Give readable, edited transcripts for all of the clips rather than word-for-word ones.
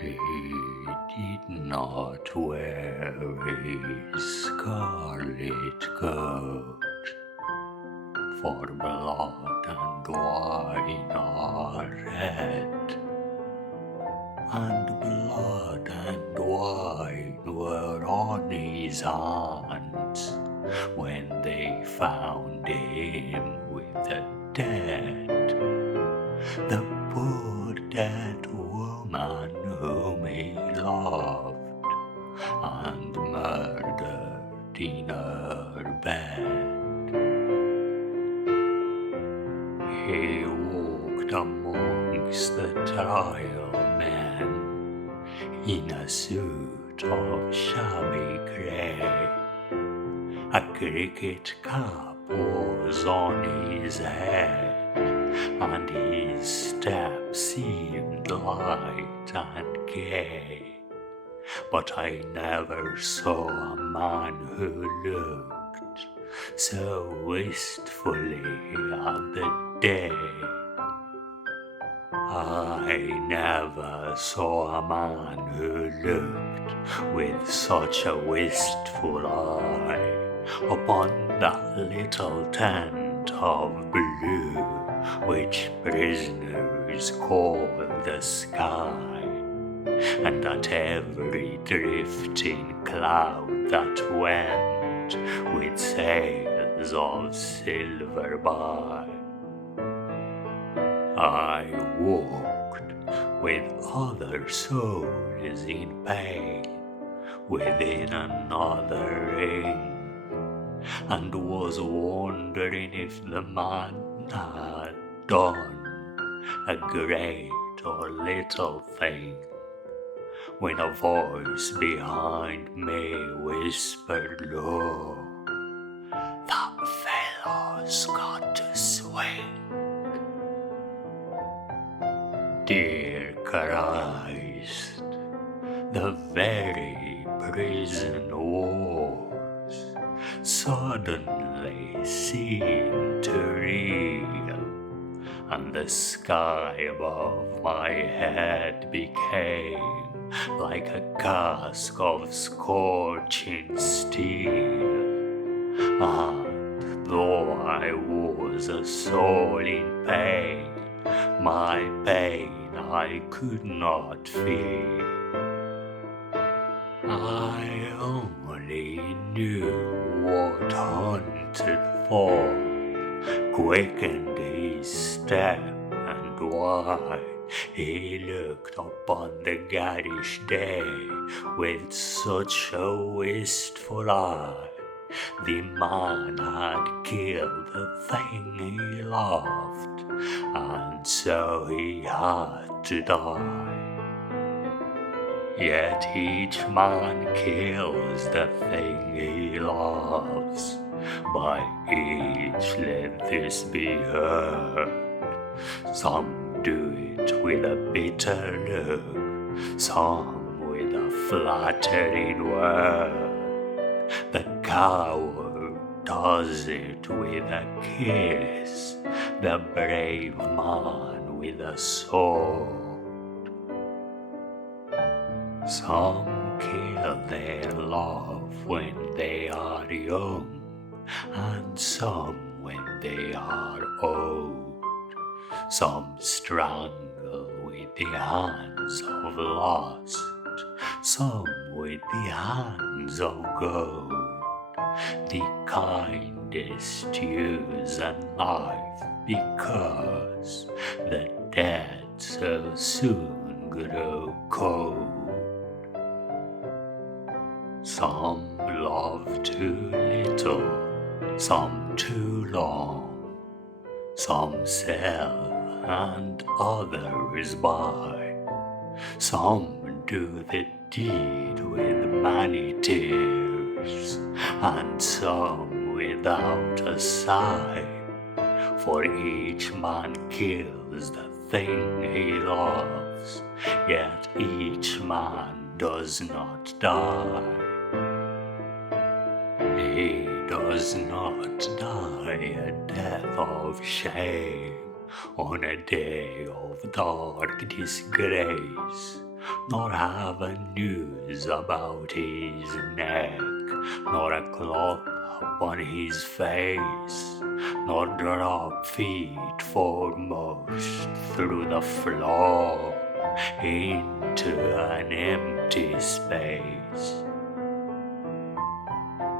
He did not wear a scarlet coat, for blood and wine are red, and blood and wine were on his hands when they found him with the dead. The poor dead woman whom he loved and murdered in her bed. He walked amongst the trial men in a suit of shabby grey. A cricket cap was on his head, and his step seemed light and gay. But I never saw a man who looked so wistfully at the day. I never saw a man who looked with such a wistful eye upon that little tent of blue which prisoners call the sky, and at every drifting cloud that went with sails of silver by. I walked with other souls in pain within another ring, and was wondering if the man had done a great or little thing, when a voice behind me whispered low, "That fellow's got to swing." Dear Christ, the very prison walls suddenly seemed to reel, and the sky above my head became like a cask of scorching steel. And though I was a soul in pain, my pain I could not feel. I only knew what haunted thought quickened his step, and why he looked upon the garish day with such a wistful eye. The man had killed the thing he loved, and so he had to die. Yet each man kills the thing he loves. By each let this be heard. Some do it with a bitter look, some with a flattering word. The coward does it with a kiss, the brave man with a sword. Some kill their love when they are young, and some when they are old. Some strangle with the hands of lust, some with the hands of gold. The kindest use a knife because the dead so soon grow cold. Some love too little, some too long, some sell and others buy. Some do the deed with many tears, and some without a sigh. For each man kills the thing he loves, yet each man does not die. He does not die a death of shame on a day of dark disgrace, nor have a noose about his neck, nor a cloth upon his face, nor drop feet foremost through the floor into an empty space.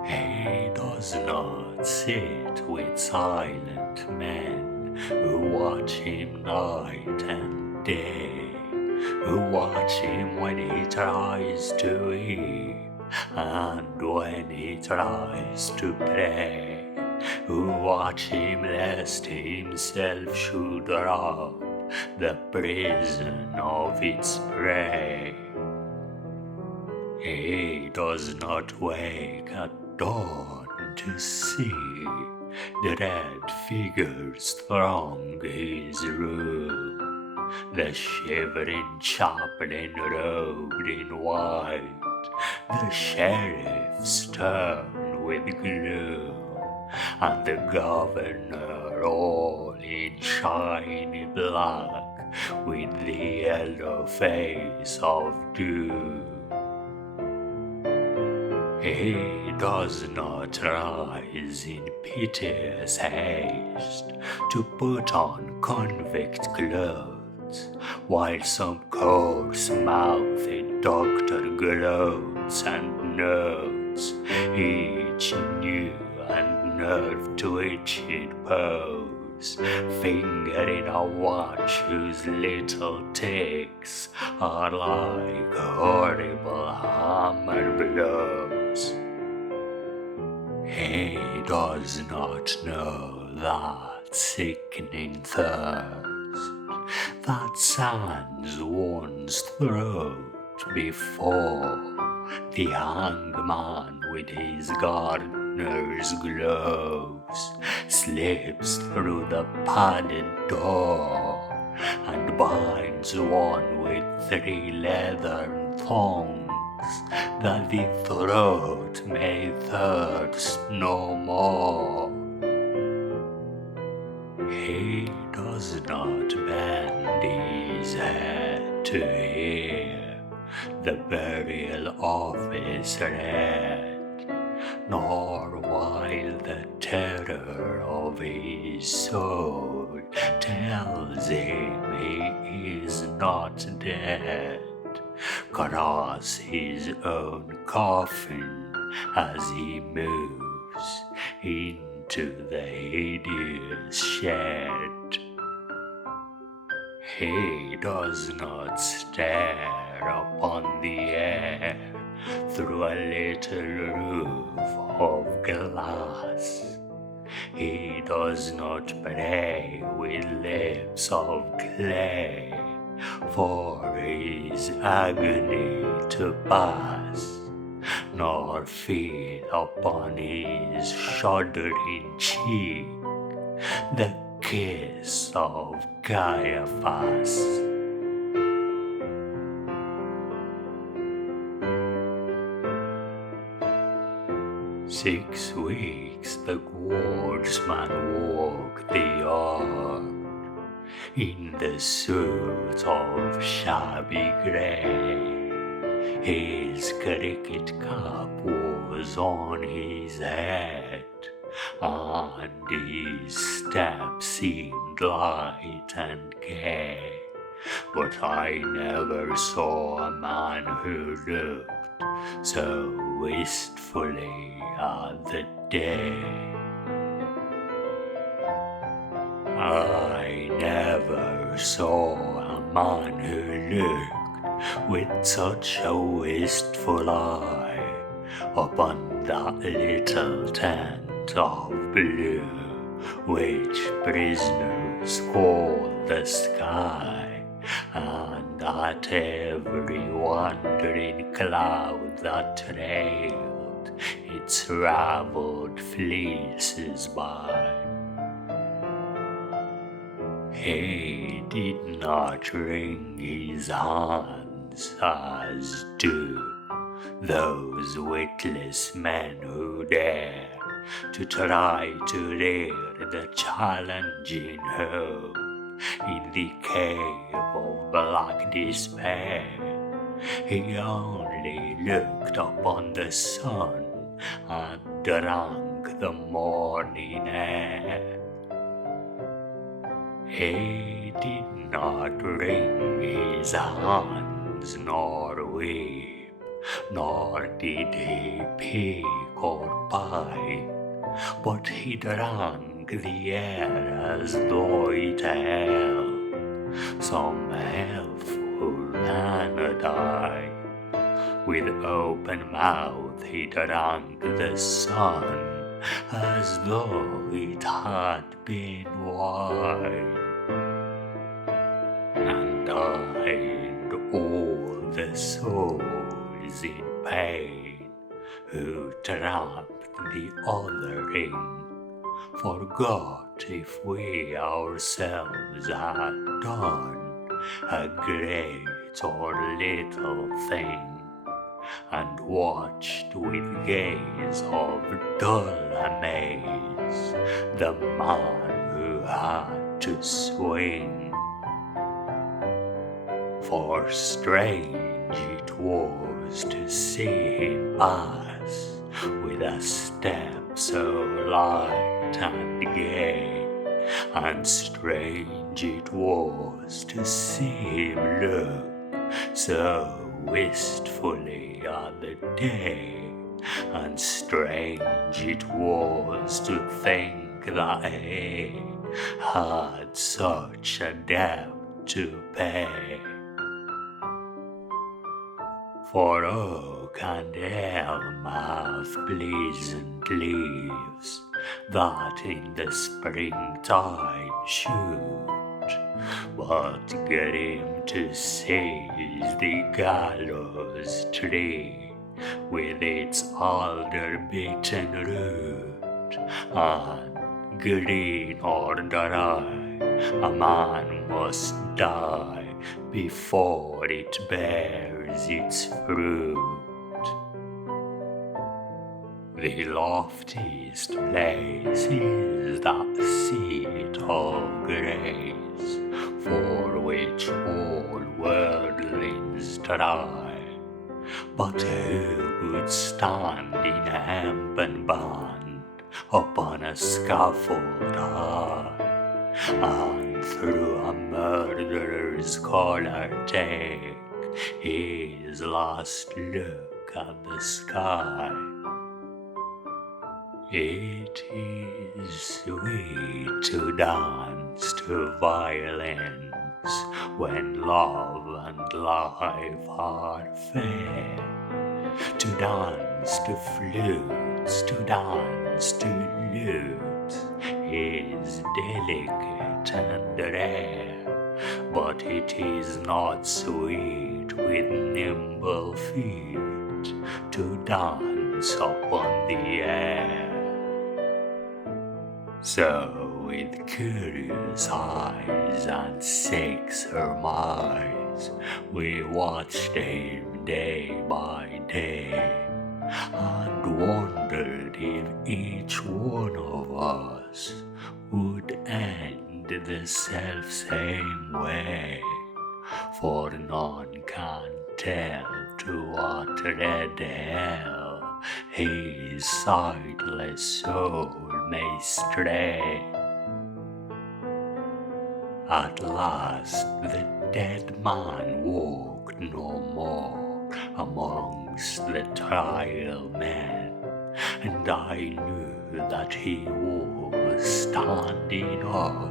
He does not sit with silent men who watch him night and day, who watch him when he tries to weep and when he tries to pray, who watch him lest himself should rob the prison of its prey. He does not wake at dawn to see the red figures throng his room, the shivering chaplain robed in white, the sheriff stern with gloom, and the governor all in shiny black with the yellow face of doom. He does not rise in piteous haste to put on convict clothes, while some coarse-mouthed doctor gloats and notes each new and nerve-twitching pose, fingering a watch whose little ticks are like horrible hammer blows. He does not know that sickening thirst that sands one's throat before the hangman with his gardener's gloves slips through the padded door and binds one with 3 leathern thongs, that the throat may thirst no more. He does not bend his head to hear the burial office read, nor while the terror of his soul tells him he is not dead, cross his own coffin as he moves into the hideous shed. He does not stare upon the air through a little roof of glass. He does not pray with lips of clay for his agony to pass, nor feel upon his shuddering cheek the kiss of Caiaphas. "6 weeks the wardsman walked the yard in the suit of shabby grey. His cricket cap was on his head, and his step seemed light and gay. But I never saw a man who looked so wistfully at the day. I never saw a man who looked with such a wistful eye upon that little tent of blue which prisoners call the sky, and at every wandering cloud that trailed its ravelled fleeces by. He did not wring his hands as do those witless men who dare to try to rear the challenging hope in the cave of black despair, He only looked upon the sun and drank the morning air. He did not wring his hands nor weep, nor did he pick or bite, but he drank the air as though it held some healthful anodyne. With open mouth he drank the sun as though it had been wine, and died all the souls in pain who tramped the other ring, forgot if we ourselves had done a great or little thing, and watched with gaze of dull amaze the man who had to swing. For strange it was to see him pass with a step so light and gay, and strange it was to see him look so wistfully at the day, and strange it was to think that he had such a debt to pay. For oak and elm have pleasant leaves that in the springtime shoot, but grim to see is the gallows tree with its alder-beaten root, and green or dry a man must die before it bears its fruit. The loftiest place is that seat of grace, for which all worldlings try. But who would stand in hempen band upon a scaffold high, and through a murderer's collar take his last look at the sky? It is sweet to dance to violins when love and life are fair, to dance to flutes, to dance to lutes is delicate and rare, but it is not sweet with nimble feet to dance upon the air. So with curious eyes and sick surmise we watched him day by day, and wondered if each one of us would end the self-same way, for none can tell to what red hell his sightless soul may stray. At last the dead man walked no more amongst the trial men, and I knew that he was standing up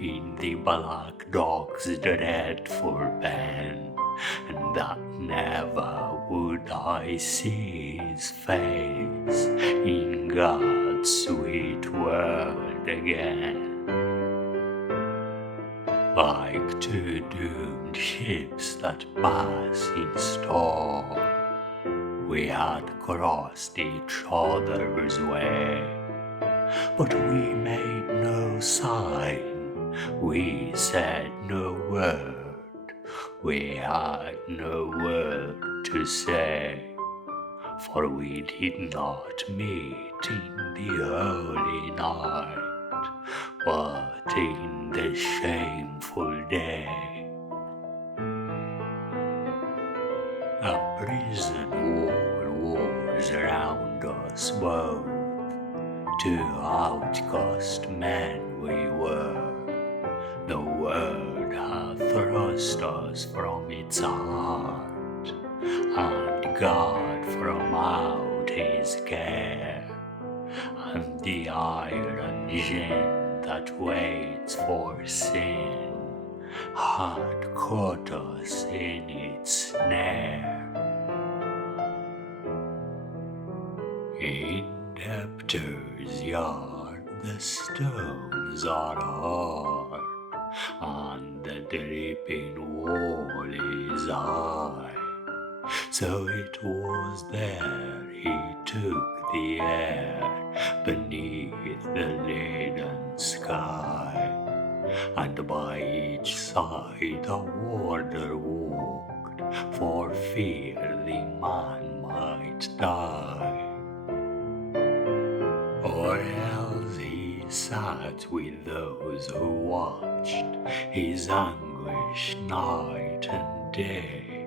in the black dog's dreadful pen, and that never would I see his face in God's sweet world again. Like two doomed ships that pass in storm, we had crossed each other's way, but we made no sign, we said no word, we had no word to say, for we did not meet in the holy night, but in the shameful day. prison wall was around us both. Two outcast men we were. The world had thrust us from its heart, and God from out his care. And the iron gin that waits for sin had caught us in its snare. In debtor's yard the stones are hard, and the dripping wall is high. So it was there he took the air beneath the leaden sky, and by each side a warder walked, for fear the man might die. Or else he sat with those who watched his anguish night and day,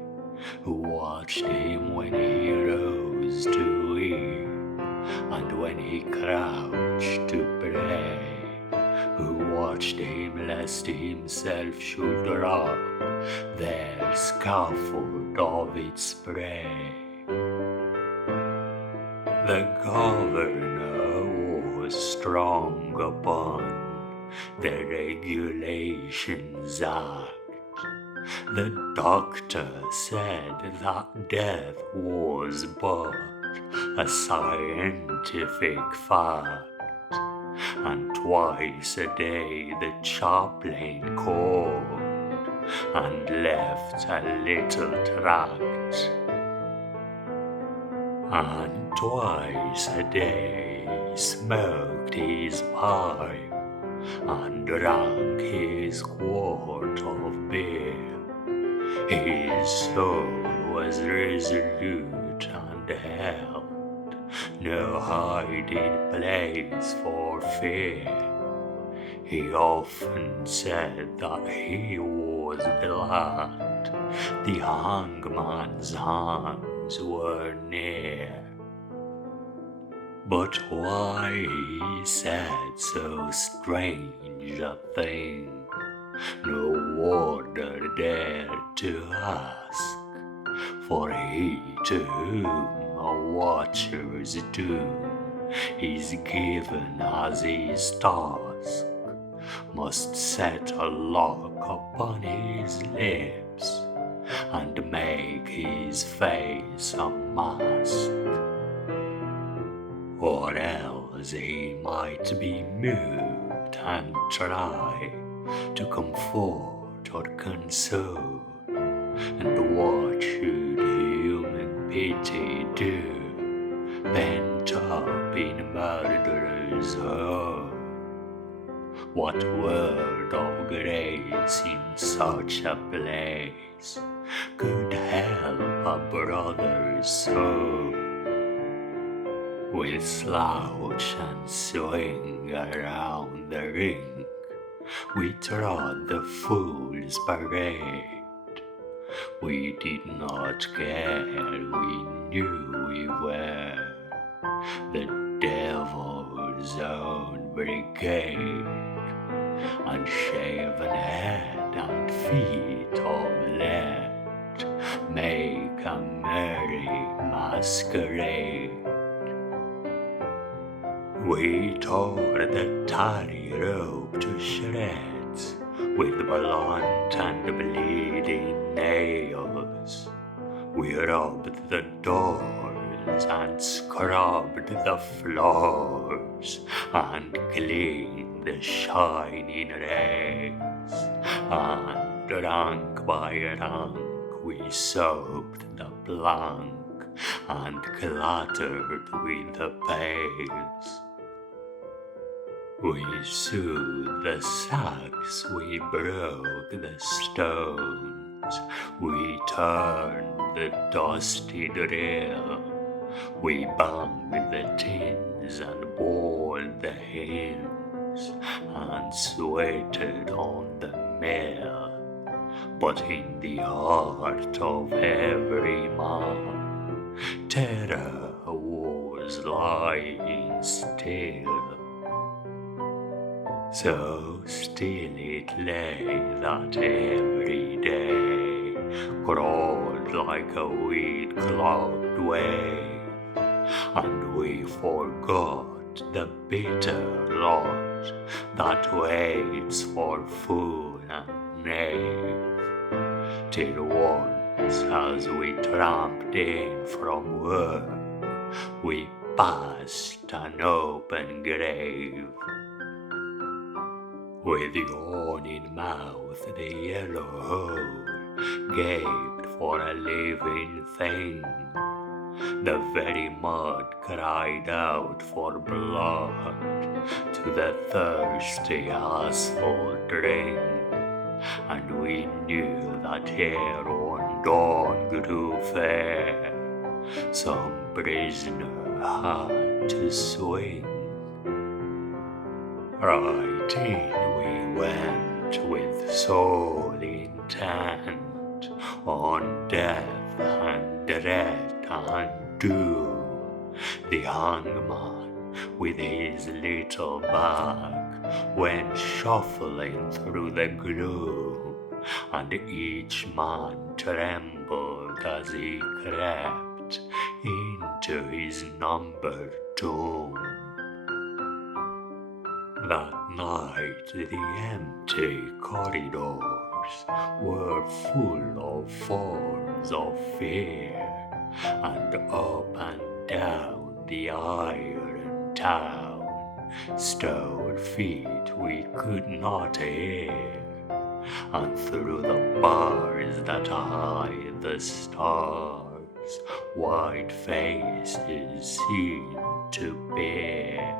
who watched him when he rose to weep, and when he crouched to pray, who watched him lest himself should rob their scaffold of its prey. The governor was strong upon the Regulations Act. The doctor said that death was but a scientific fact, and twice a day the chaplain called and left a little tract, and twice a day he smoked his pipe and drank his quart of beer. His soul was resolute and held no hiding place for fear. He often said that he was glad the hangman's hands were near. But why he said so strange a thing, no warder dared to ask, for he to whom a watcher's doom is given as his task must set a lock upon his lips and make his face a mask, or else he might be moved and try to comfort or console. And what should human pity do, pent up in murderer's hole? What word of grace in such a place could help a brother's soul? With slouch and swing around the ring, we trod the fool's parade. We did not care, we knew we were the devil's own brigade, and shaven head and feet of lead make a merry masquerade. We tore the tarry rope to shreds with blunt and bleeding nails. We rubbed the doors and scrubbed the floors and cleaned the shining rails, and rank by rank we soaped the plank and clattered with the pails. We soothed the sacks, we broke the stones, we turned the dusty drill, we banged the tins and boiled the hens, and sweated on the mill, but in the heart of every man, terror was lying still. So still it lay that every day crawled like a weed-clogged wave, and we forgot the bitter lot that waits for fool and knave, till once as we tramped in from work, we passed an open grave. With yawn in mouth, the yellow hole gaped for a living thing. The very mud cried out for blood to the thirsty asphalt ring, and we knew that ere on dawn grew fair, some prisoner had to swing. Right in we went with sole intent on death and dread and doom. The hangman with his little bag went shuffling through the gloom, and each man trembled as he crept into his numbered doom. That night the empty corridors were full of forms of fear, and up and down the iron town stole feet we could not hear, and through the bars that hide the stars white faces seemed to peer.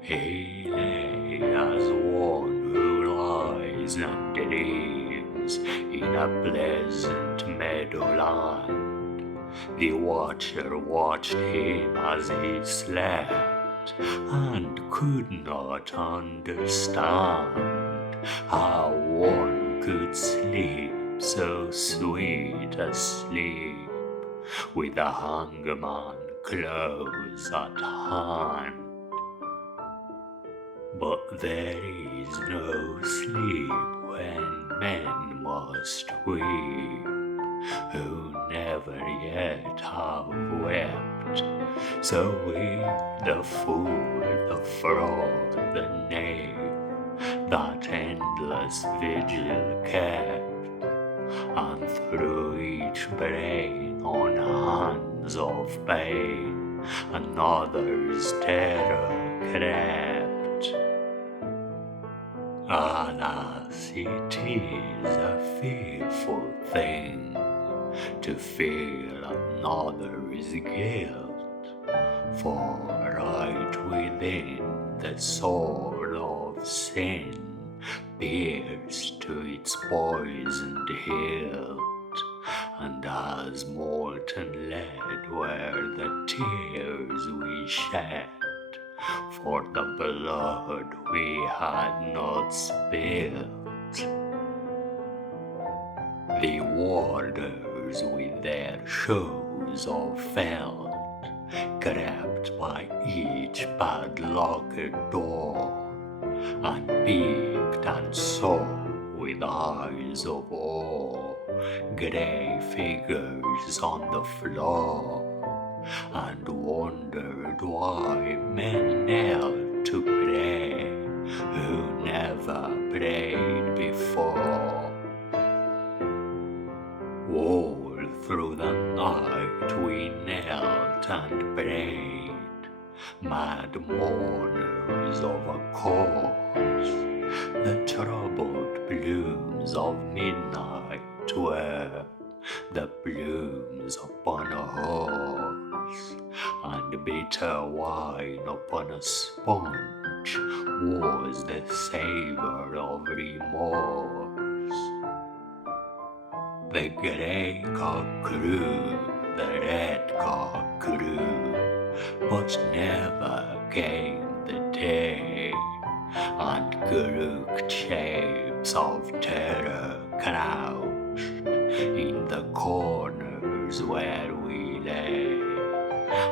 He lay as one who lies and dreams in a pleasant meadowland. The watcher watched him as he slept, and could not understand how one could sleep so sweet a sleep, with the hangman close at hand. But there is no sleep when men must weep, who never yet have wept. So we, the fool, the fraud, the knave, that endless vigil kept, and through each brain on hands of pain another's terror crept. Alas, it is a fearful thing to feel another's guilt, for right within the soul of sin, pierced to its poisoned hilt, and as molten lead were the tears we shed, for the blood we had not spilt. The warders with their shows of felt crept by each padlocked door, and peeped and saw with eyes of awe grey figures on the floor, and wondered why men knelt to pray who never prayed before. All through the night we knelt and prayed, mad mourners of a cause. The troubled blooms of midnight were the blooms upon a horse, and bitter wine upon a sponge was the savour of remorse. The grey cock crew, the red cock crew, but never came the day, and crooked-shaped shapes of terror crouched in the corners where we lay,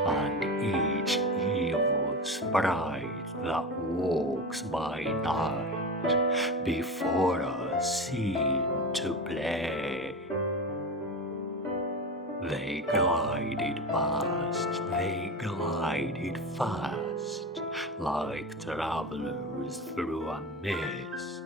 and each evil sprite that walks by night before us seemed to play. They glided past, they glided fast, like travelers through a mist.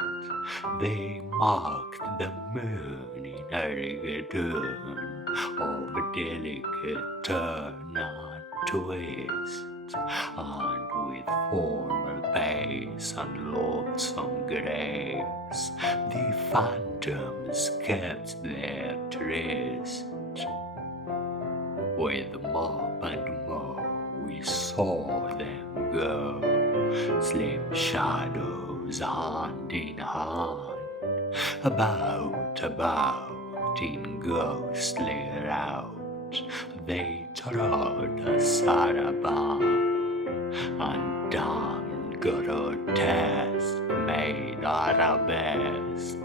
They marked the moon in a regadoon of delicate turn and twist, and with formal pace and loathsome grace, the phantoms kept their tryst. With mop and mow we saw them go, slim shadows hand in hand, about in ghostly rout. They trod a saraband, and damned grotesque made arabesque,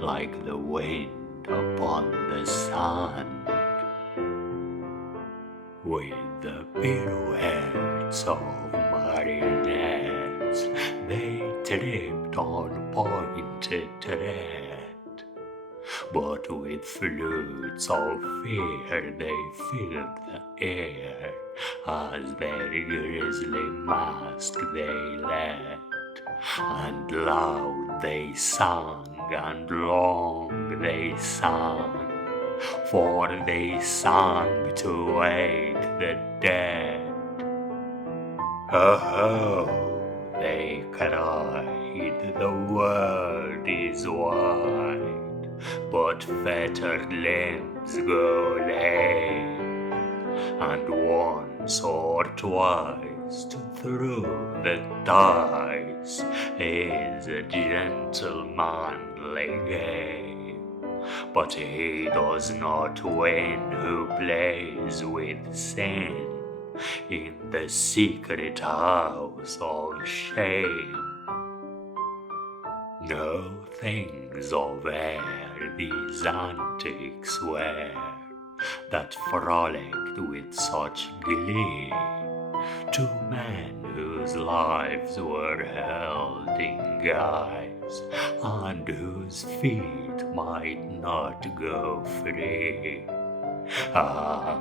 like the wind upon the sand. With the pirouettes of marionettes, they tripped on pointed tread, but with flutes of fear they filled the air, as their grisly mask they led, and loud they sang, and long they sang, for they sang to wake the dead. Oh, they cried, the world is wide, but fettered limbs go lame, and once or twice to through the dice is a gentlemanly game. But he does not win who plays with sin in the secret house of shame. No things of air these antics were, that frolicked with such glee, to men whose lives were held in gyves, and whose feet might not go free. Ah,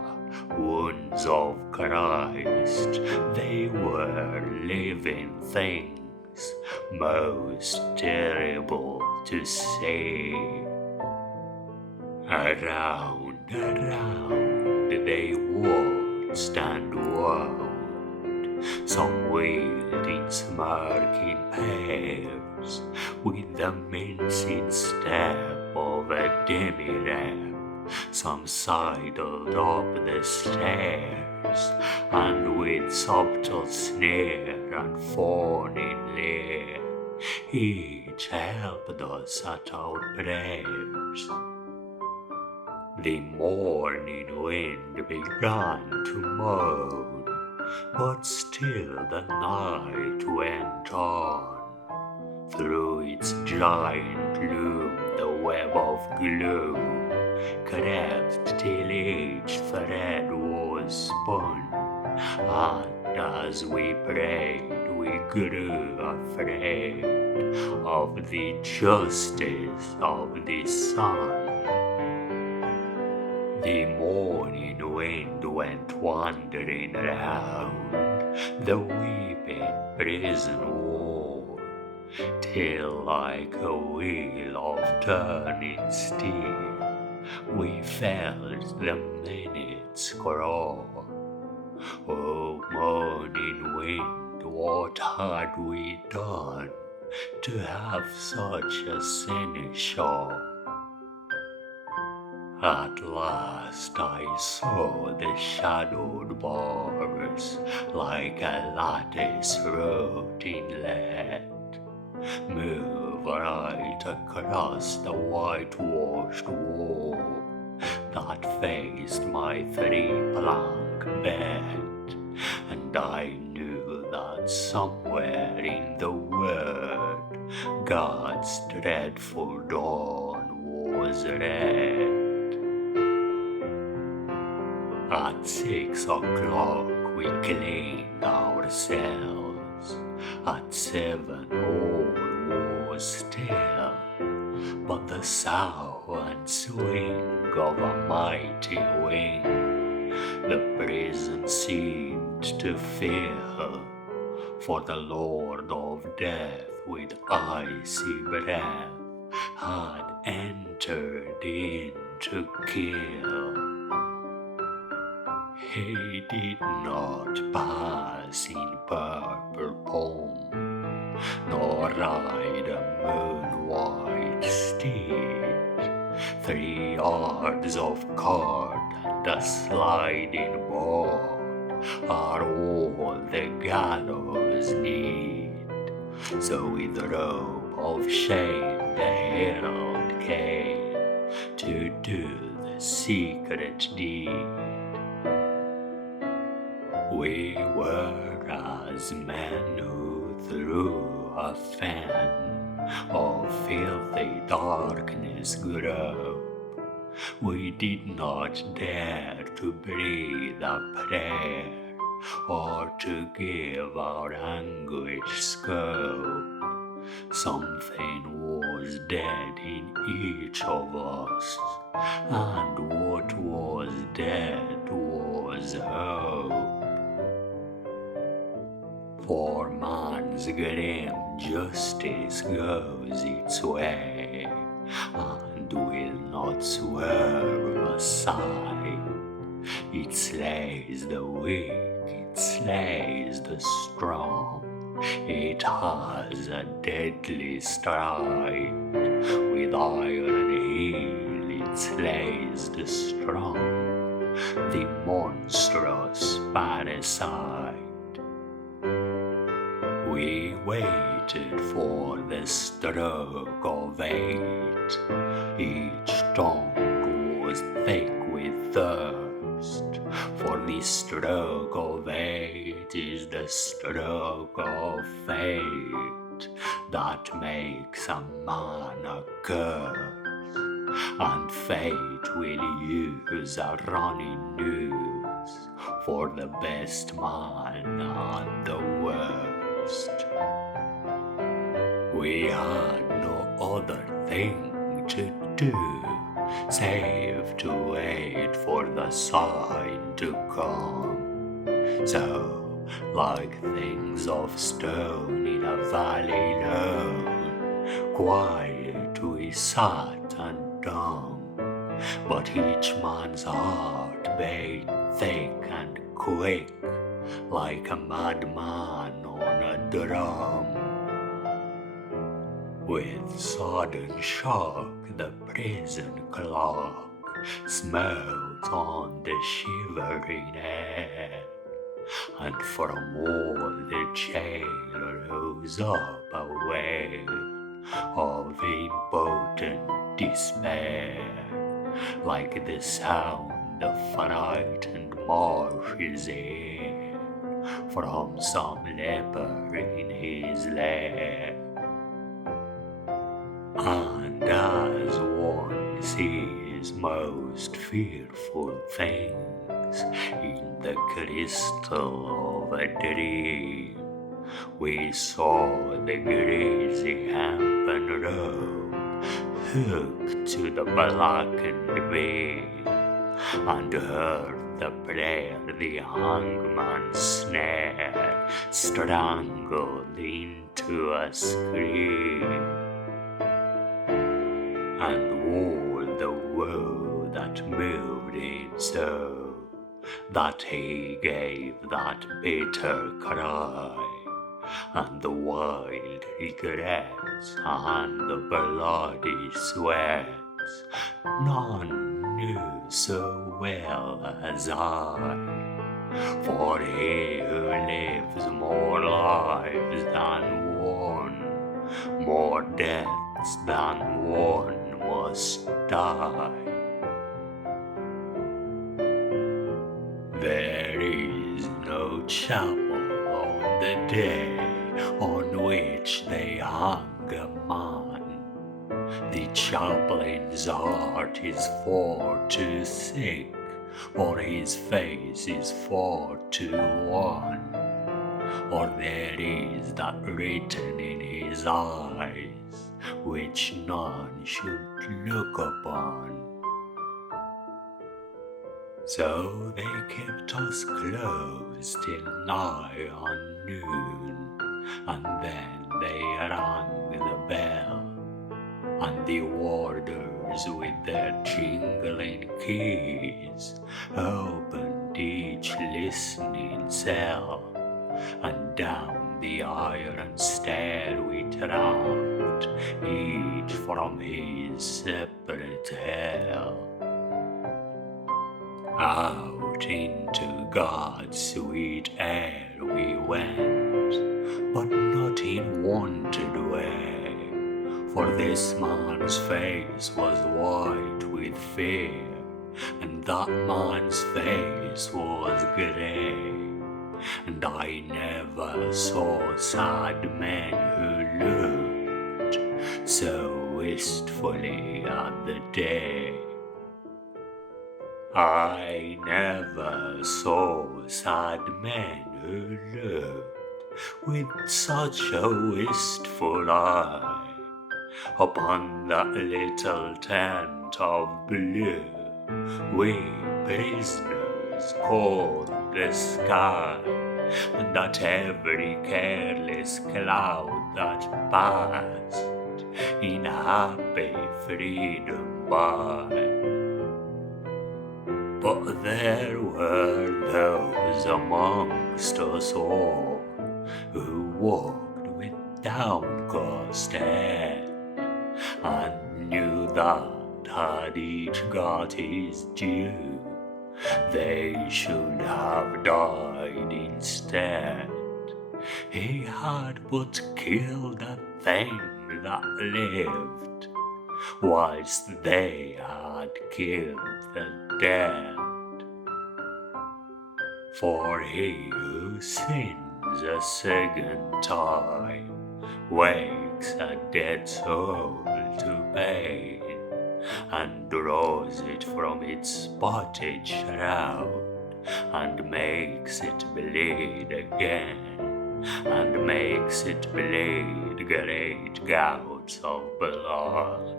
wounds of Christ, they were living things, most terrible to see. Around they waltzed and wound, some wielding smirking pairs, with the mincing step of a demi-rep. Some sidled up the stairs, and with subtle sneer and fawning leer, each helped us at our prayers. The morning wind began to moan, but still the night went on. Through its giant loom the web of gloom crept till each thread was spun, and as we prayed we grew afraid of the justice of the sun. The morning wind went wandering round the weeping prison wall, till like a wheel of turning steel we felt the minutes crawl. Oh, morning wind, what had we done to have such a seneschal? At last I saw the shadowed bars, like a lattice wrought in lead, move right across the whitewashed wall that faced my three-plank bed, and I knew that somewhere in the word God's dreadful dawn was red. At 6 o'clock we cleaned ourselves. At 7 all was still, but the sough and swing of a mighty wing the prison seemed to fill, for the Lord of Death with icy breath had entered in to kill. He did not pass in purple pomp, nor ride a moon-white steed. 3 yards of cord and a sliding board are all the gallows need. So with robe of shame the herald came to do the secret deed. We were as men who through a fen of filthy darkness grope. We did not dare to breathe a prayer or to give our anguish scope. Something was dead in each of us, and what was dead was hope. For man's grim justice goes its way, and will not swerve aside. It slays the weak, it slays the strong. It has a deadly stride. With iron heel it slays the strong, the monstrous parasite. We waited for the stroke of 8. Each tongue was thick with thirst, for the stroke of 8 is the stroke of fate that makes a man a curse, and fate will use a running noose for the best man and the worst. We had no other thing to do save to wait for the sign to come. So, like things of stone in a valley lone, quiet we sat and dumb, but each man's heart beat thick and quick, like a madman on a drum. With sudden shock the prison clock smote on the shivering air, and from all the jail rose up a wail of impotent despair, like the sound of frightened marshes air from some leper in his lair. And as one sees most fearful things in the crystal of a dream, we saw the greasy hempen rope hooked to the blackened beam, and heard the prayer the hangman snared strangled into a scream. And all the woe that moved him so, that he gave that bitter cry, and the wild regrets and the bloody sweats, none knew so well as I. For he who lives more lives than one, more deaths than one, must die. There is no chapel on the day on which they hung younger man. The chaplain's heart is far too thick, or his face is far too wan, or there is that written in his eyes which none should look upon. So they kept us close till nigh on noon, and then they rang the bell, and the warders with their jingling keys opened each listening cell, and down the iron stair we tramped, each from his separate hell. Out into God's sweet air we went, but not in wonted way, for this man's face was white with fear, and that man's face was grey, and I never saw sad men who looked so wistfully at the day. I never saw sad men who looked with such a wistful eye upon that little tent of blue we prisoners called the sky, and at every careless cloud that passed in happy freedom by. But there were those amongst us all who walked with downcast head, and knew that had each got his due, they should have died instead. He had but killed a thing that lived, whilst they had killed the dead. For he who sins a second time wakes a dead soul to pain, and draws it from its spotted shroud, and makes it bleed again, and makes it bleed great gouts of blood,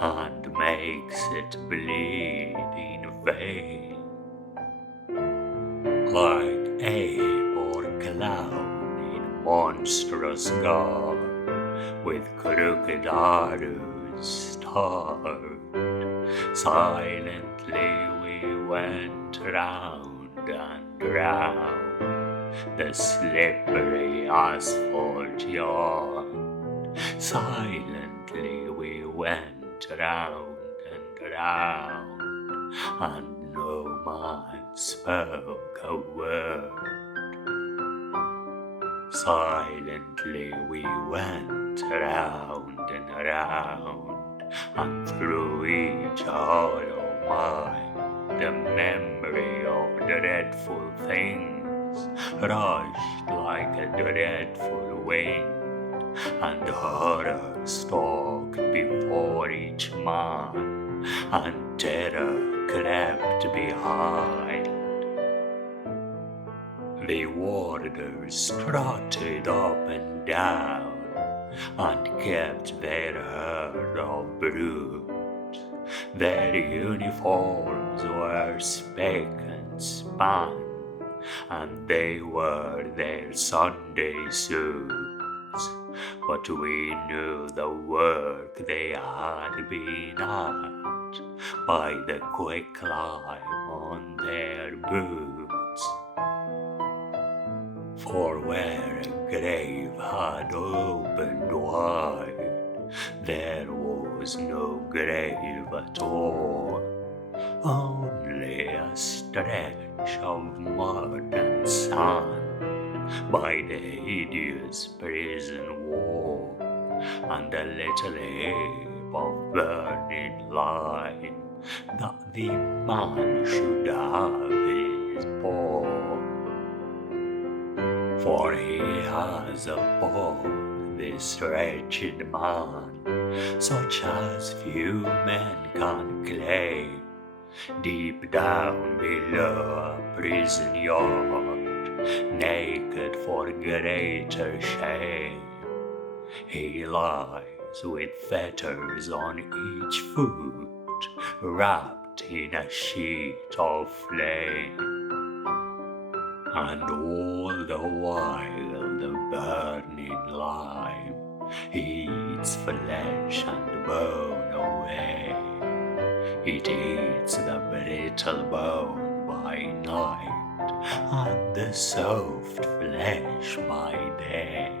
and makes it bleed in vain. Like ape or clown in monstrous garb, with crooked arrows starved, silently we went round and round the slippery asphalt yard. Silently we went round and round, and no man spoke a word. Silently we went round and round, and through each hollow mind the memory of dreadful things rushed like a dreadful wind, and horror stalked before each man, and terror crept behind. The warders trotted up and down, and kept their herd of brute. Their uniforms were spick and span, and they wore their Sunday suits, but we knew the work they had been at by the quick climb on their boots. For where a grave had opened wide, there was no grave at all, only a stretch of mud and sand by the hideous prison wall, and a little heap of burning lime that the man should have his paw. For he has upon this wretched man, such as few men can claim. Deep down below a prison yard, naked for greater shame, he lies with fetters on each foot, wrapped in a sheet of flame. And all the while the burning lime eats flesh and bone away. It eats the brittle bone by night, and the soft flesh by day.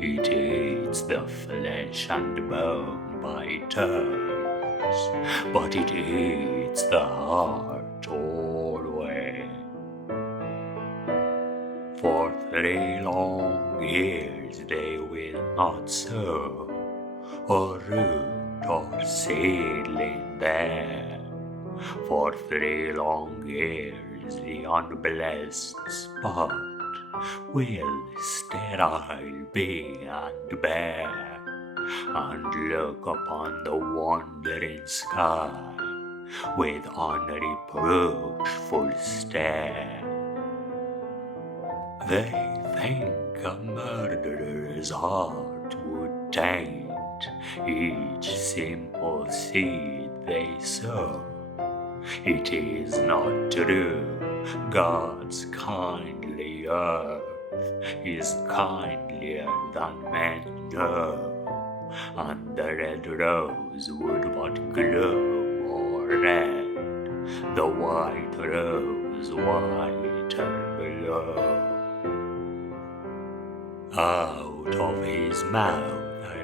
It eats the flesh and bone by turns, but it eats the heart always. For 3 long years they will not sow, or root or seedling there. For 3 long years the unblessed spot will sterile be and bare, and look upon the wandering sky with unreproachful stare. They think a murderer's heart would taint each simple seed they sow. It is not true. God's kindly earth is kindlier than men know, and the red rose would but gloom or red, the white rose whiter below. Out of his mouth a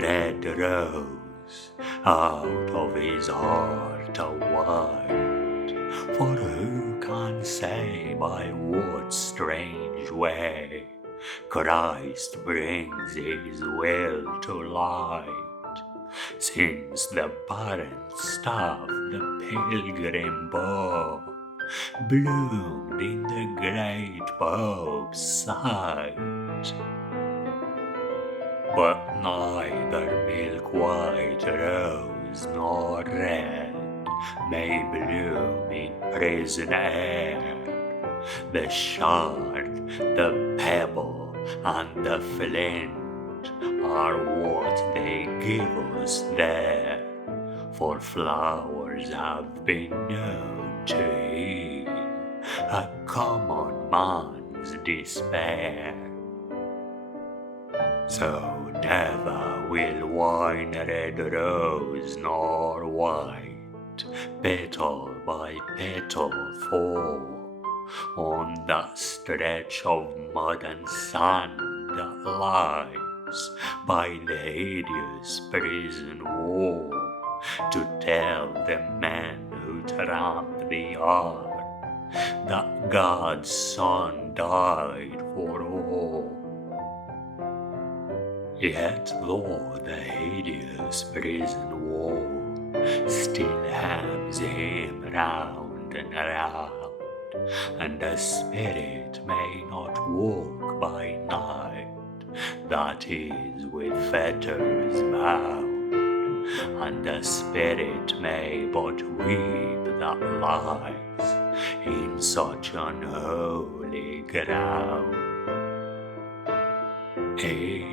red rose, out of his heart a white. For who can say by what strange way Christ brings his will to light, since the barren staff the pilgrim bore bloomed in the great Pope's sight. But neither milk-white rose nor red may bloom in prison air. The shard, the pebble, and the flint are what they give us there, for flowers have been known to heal a common man's despair. So never will wine red rose nor white, petal by petal fall on that stretch of mud and sand that lies by the hideous prison wall, to tell the men who tramp the earth that God's Son died for all. Yet though the hideous prison wall still hems him round and round, and the spirit may not walk by night, that is with fetters bound, and the spirit may but weep that lies in such unholy ground. He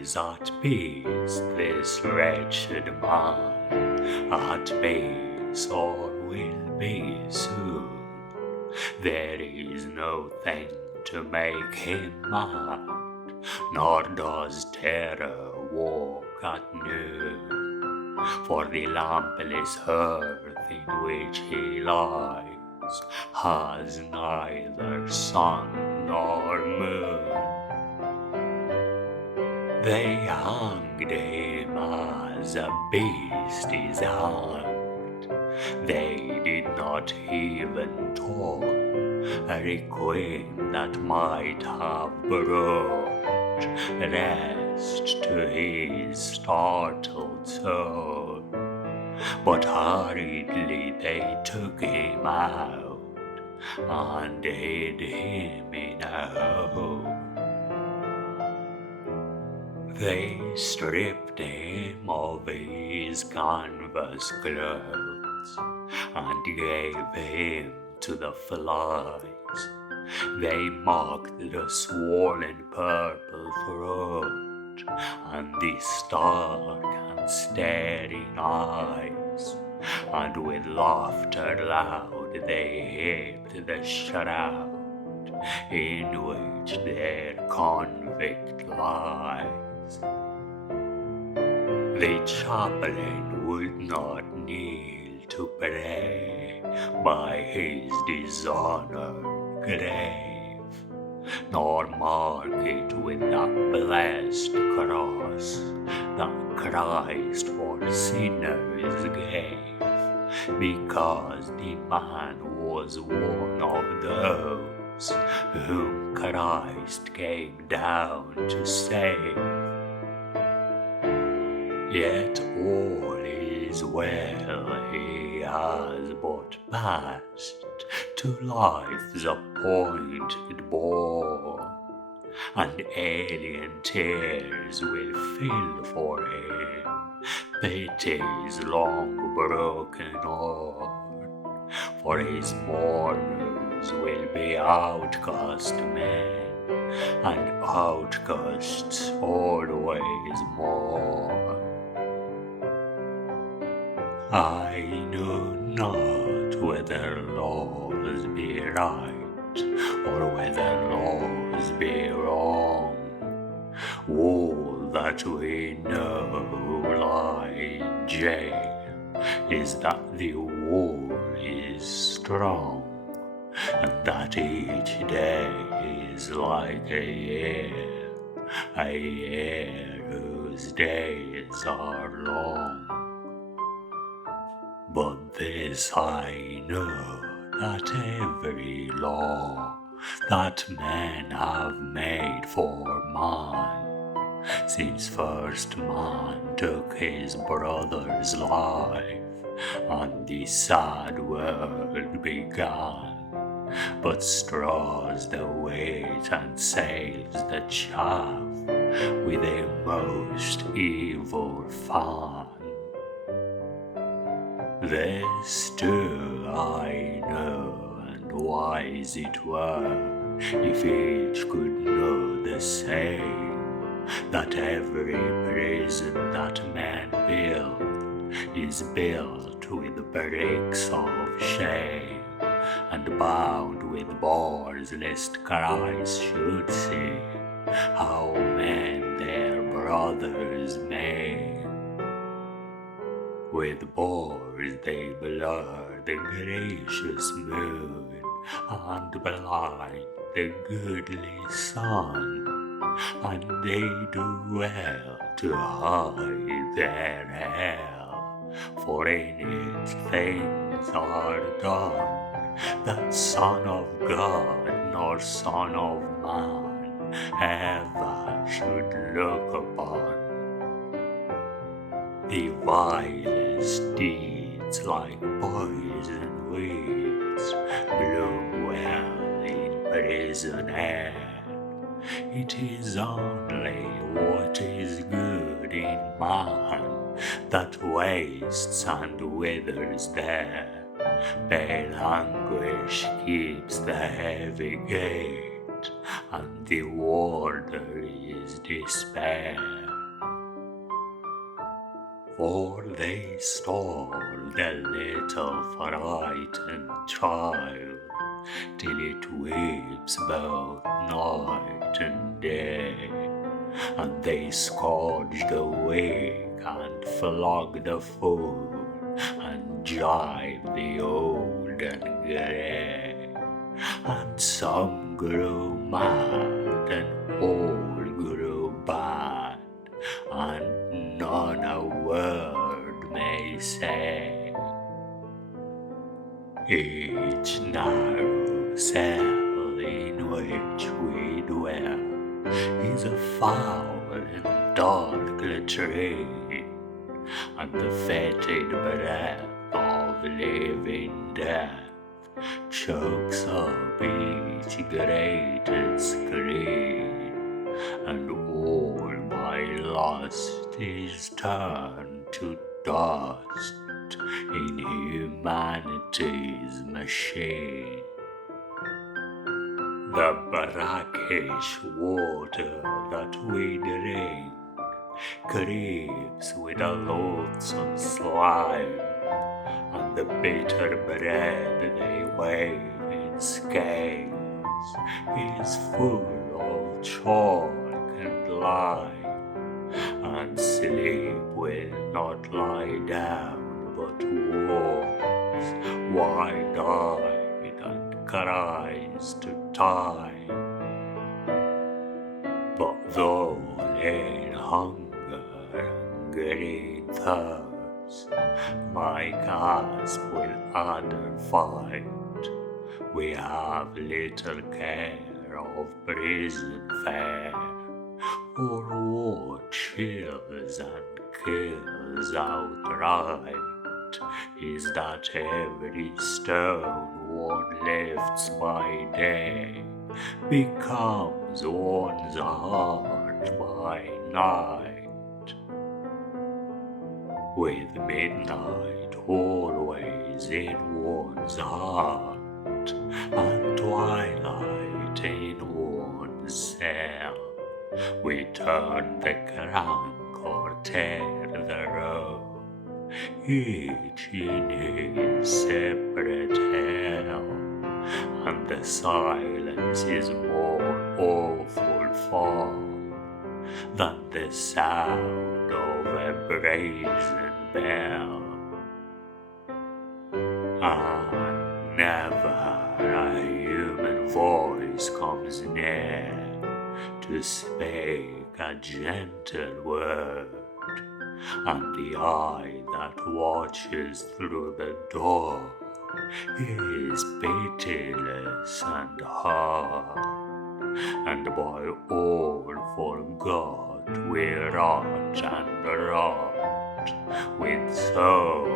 is at peace, this wretched man, at peace or will be soon. There is no thing to make him mad, nor does terror walk at noon. For the lampless earth in which he lies has neither sun nor moon. They hanged him as a beast is hanged. They did not even toll a requiem that might have brought rest to his startled soul. But hurriedly they took him out and hid him in a hole. They stripped him of his canvas clothes and gave him to the flies. They mocked the swollen purple throat and the stark and staring eyes, and with laughter loud they heaped the shroud in which their convict lies. The chaplain would not kneel to pray by his dishonored grave, nor mark it with that blessed cross that Christ for sinners gave, because the man was one of those whom Christ came down to save. Yet all is well, he has but passed to life's appointed bourne, and alien tears will fill for him pity's long broken horn, for his mourners will be outcast men, and outcasts always mourn. I know not whether laws be right or whether laws be wrong. All that we know who lie in jail is that the wall is strong, and that each day is like a year whose days are long. But this I know, that every law that men have made for man, since first man took his brother's life, and the sad world began, but straws the weight and saves the chaff with a most evil fan. This too I know, and wise it were if each could know the same, that every prison that men build is built with bricks of shame, and bound with bars lest Christ should see how men their brothers maim. With bars they blur the gracious moon, and blind the goodly sun, and they do well to hide their hell, for in it things are done that Son of God nor Son of Man ever should look upon. The vilest deeds like poison weeds bloom well in prison air. It is only what is good in man that wastes and withers there. Pale anguish keeps the heavy gate, and the warder is despair. For they stole the little frightened child, till it weeps both night and day, and they scourge the weak and flog the fool, and jive the old and grey, and some grew mad and all grew bad, and none a word may say. Each narrow cell in which we dwell is a foul and dark latrine, and the fetid breath of living death chokes up each grated screen, and all my lost is turned to dust in humanity's machine. The brackish water that we drink creeps with a loathsome slime, and the bitter bread they wave in scales is full of chalk and lime, and sleep will not lie down but walks wide-eyed and cries to time. But though in hunger and green thirst, like us will other fight, we have little care of prison fare, or what chills and kills outright is that every stone one lifts by day becomes one's heart by night, with midnight always in one's heart and twilight in one's cell. We turn the crank or tear the rope, each in his separate hell, and the silence is more awful far than the sound of a brazen bell. And never a human voice comes near to speak a gentle word, and the eye that watches through the door is pitiless and hard, and by all forgot we rot and rot, with soul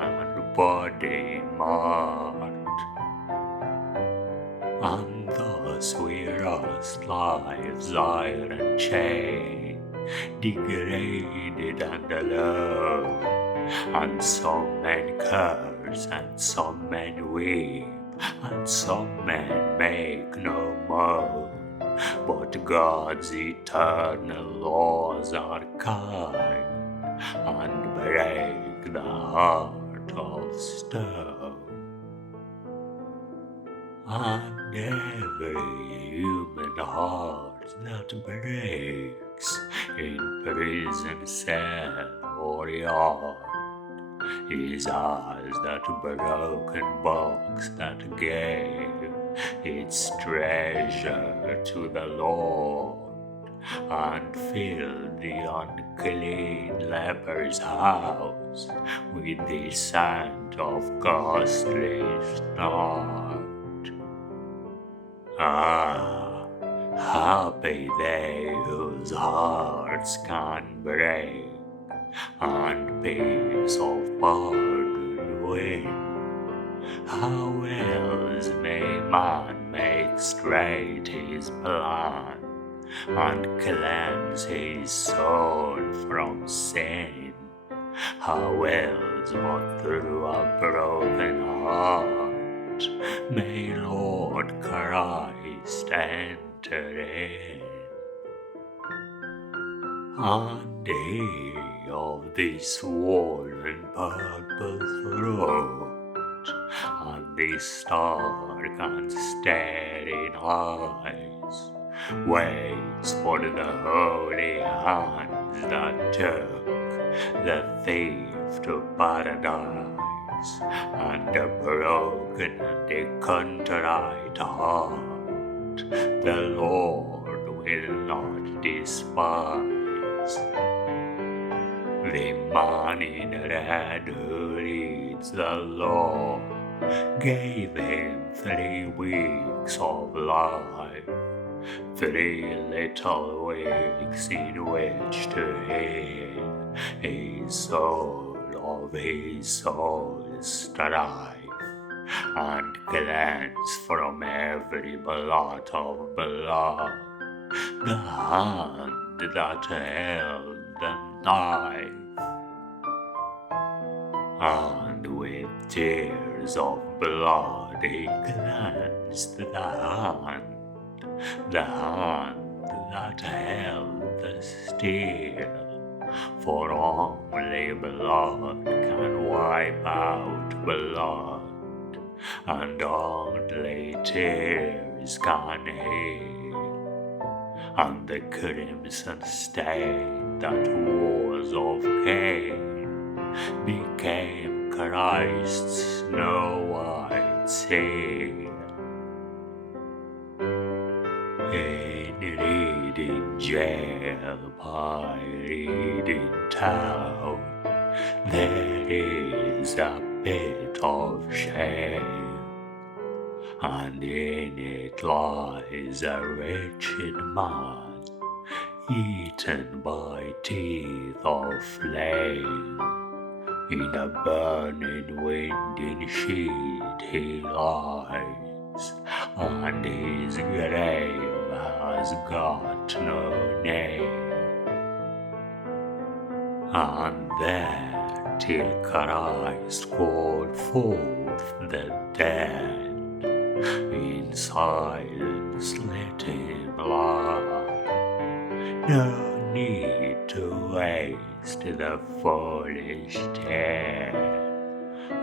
and body marred. And thus we rust life's iron chain, degraded and alone, and some men curse and some men weep, and some men make no moan, but God's eternal laws are kind and break the heart of stone. And every human heart that breaks in prison cell or yard is as that broken box that gave its treasure to the Lord, and filled the unclean leper's house with the scent of costly start. Ah, happy they whose hearts can break, and peace of pardon win. How else may man make straight his plan, and cleanse his soul from sin? How else but through a broken heart may Lord Christ enter in? And he of this swollen purple throat, and these stark and staring eyes, waits for the holy hands that took the thief to paradise, and a broken and a contrite heart the Lord will not despise. The man in red who reads the law gave him 3 weeks of life, 3 little weeks in which to heal his soul of his soul's strife, and cleanse from every blot of blood the hand that held the knife, and with tears of blood he cleansed the hand that held the steel. For only blood can wipe out blood, and only tears can heal. And the crimson stain that was of Cain became Christ's snow-white seal. In Reading Gaol by Reading Town, there is a bit of shame, and in it lies a wretched man, eaten by teeth of flame. In a burning winding sheet he lies, and his grave has got no name. And there, till Christ called forth the dead, in silence let him lie. No need to waste the foolish tale,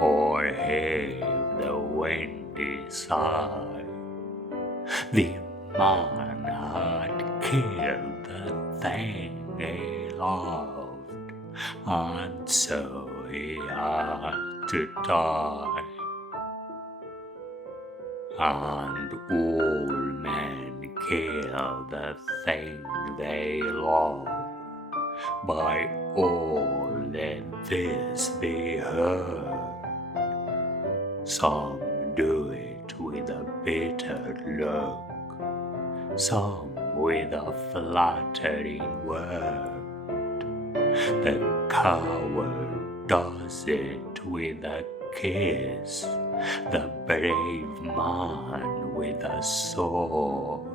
or heave the windy sigh. The man had killed the thing he loved, and so he had to die. And all men kill the thing they love. By all let this be heard. Some do it with a bitter look, some with a flattering word. The coward does it with a kiss, the brave man with a sword.